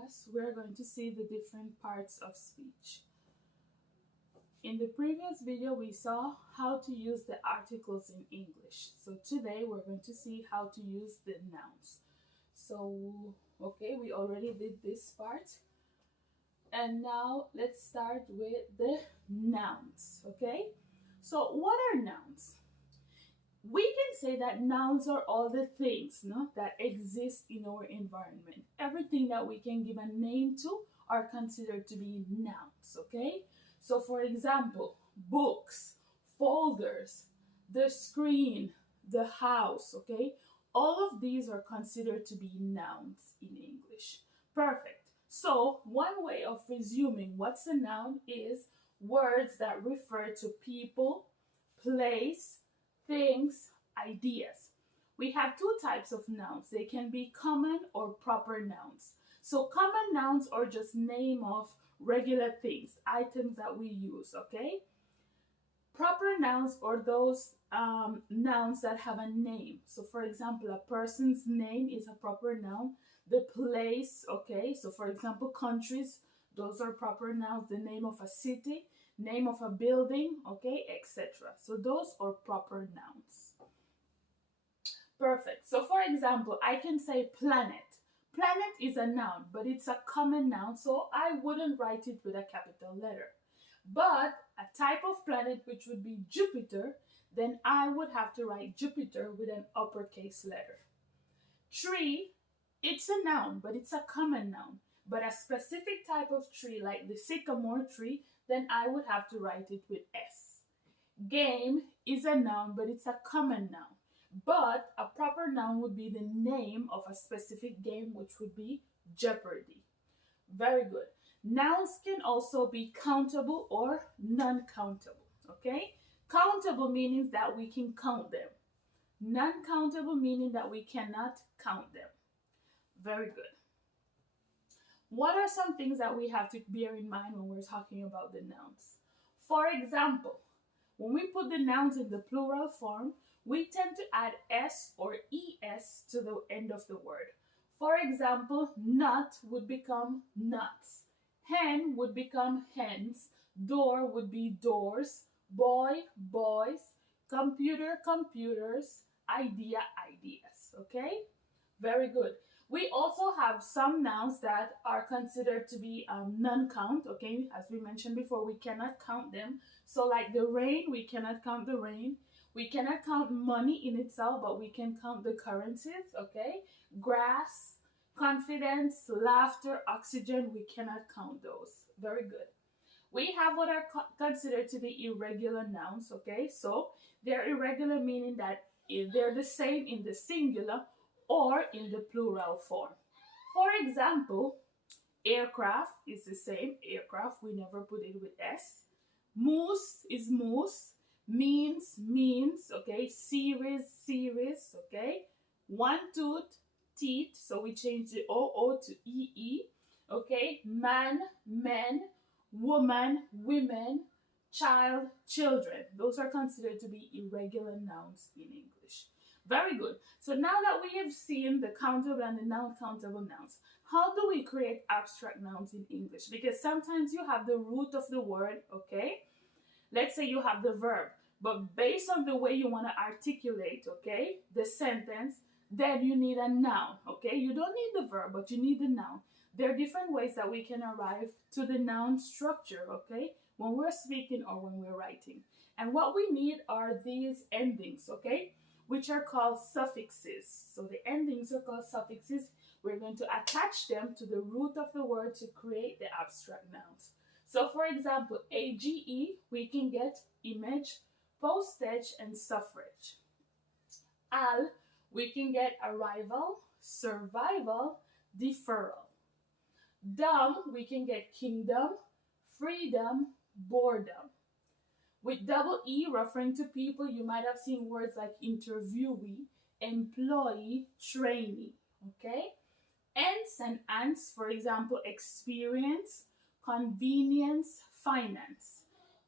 class, we're going to see the different parts of speech. In the previous video, we saw how to use the articles in English. So today we're going to see how to use the nouns. So, okay, we already did this part. And now let's start with the nouns, okay? So what are nouns? We can say that nouns are all the things that exist in our environment. Everything that we can give a name to are considered to be nouns, okay? So for example, books, folders, the screen, the house, okay? All of these are considered to be nouns in English. Perfect. So one way of resuming what's a noun is words that refer to people, place, things, ideas. We have two types of nouns. They can be common or proper nouns. So common nouns are just name of regular things, items that we use, okay? Proper nouns are those nouns that have a name. So for example, a person's name is a proper noun. The place, okay? So for example, countries, those are proper nouns. The name of a city, name of a building, okay, etc. So those are proper nouns. Perfect. So for example, I can say planet. Planet is a noun, but it's a common noun, so I wouldn't write it with a capital letter. But a type of planet, which would be Jupiter, then I would have to write Jupiter with an uppercase letter. Tree, it's a noun, but it's a common noun. But a specific type of tree, like the sycamore tree, then I would have to write it with S. Game is a noun, but it's a common noun. But a proper noun would be the name of a specific game, which would be Jeopardy. Very good. Nouns can also be countable or non-countable, okay? Countable meaning that we can count them. Non-countable meaning that we cannot count them. Very good. What are some things that we have to bear in mind when we're talking about the nouns? For example, when we put the nouns in the plural form, we tend to add S or ES to the end of the word. For example, nut would become nuts. Hen would become hens. Door would be doors. Boy, boys. Computer, computers. Idea, ideas. Okay? Very good. We also have some nouns that are considered to be non-count, okay? As we mentioned before, we cannot count them. So like the rain, we cannot count the rain. We cannot count money in itself, but we can count the currencies, okay? Grass, confidence, laughter, oxygen, we cannot count those. Very good. We have what are considered to be irregular nouns, okay? So they're irregular meaning that they're the same in the singular or in the plural form. For example, aircraft is the same. Aircraft, we never put it with S. Moose is moose. Means, means, okay? Series, series, okay? One tooth, teeth, so we change the OO to EE, okay? Man, men, woman, women, child, children. Those are considered to be irregular nouns in English. Very good. So now that we have seen the countable and the non-countable nouns, how do we create abstract nouns in English? Because sometimes you have the root of the word, okay? Let's say you have the verb, but based on the way you want to articulate, okay, the sentence, then you need a noun, okay? You don't need the verb, but you need the noun. There are different ways that we can arrive to the noun structure, okay, when we're speaking or when we're writing. And what we need are these endings, okay, which are called suffixes. So the endings are called suffixes. We're going to attach them to the root of the word to create the abstract nouns. So for example, AGE, we can get image, postage, and suffrage. Al, we can get arrival, survival, deferral. Dom, we can get kingdom, freedom, boredom. With double E referring to people, you might have seen words like interviewee, employee, trainee, okay? Ants and ants, for example, experience, convenience, finance.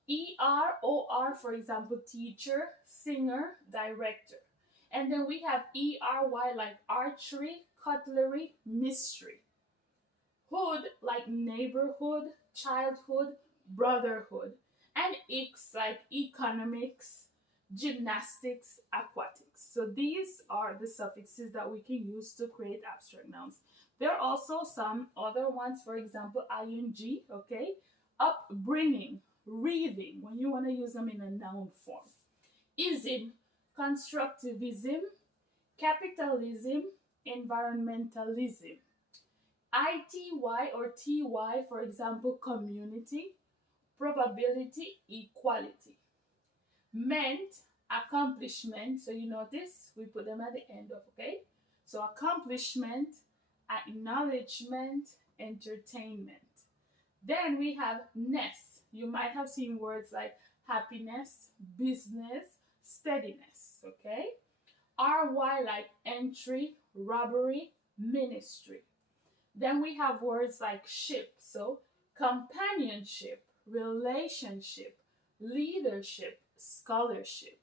ER, for example, teacher, singer, director. And then we have ERY like archery, cutlery, mystery. Hood like neighborhood, childhood, brotherhood. And X like economics, gymnastics, aquatics. So these are the suffixes that we can use to create abstract nouns. There are also some other ones, for example, ing, okay? Upbringing, reading, when you want to use them in a noun form. Ism, constructivism, capitalism, environmentalism. ITY or TY, for example, community, probability, equality. Meant, accomplishment. So you notice we put them at the end of, okay? So accomplishment, acknowledgement, entertainment. Then we have ness. You might have seen words like happiness, business, steadiness, okay? RY like entry, robbery, ministry. Then we have words like ship, so companionship, relationship, leadership, scholarship.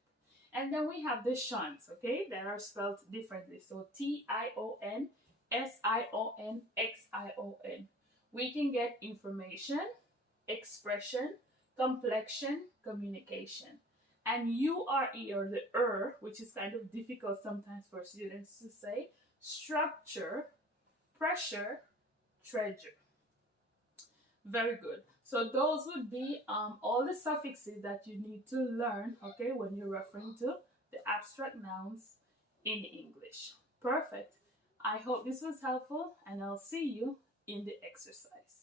And then we have the shuns, okay, that are spelled differently. So TION, SION, XION. We can get information, expression, complexion, communication. And URE or the which is kind of difficult sometimes for students to say, structure, pressure, treasure. Very good. So those would be all the suffixes that you need to learn, okay, when you're referring to the abstract nouns in English. Perfect. I hope this was helpful, and I'll see you in the exercise.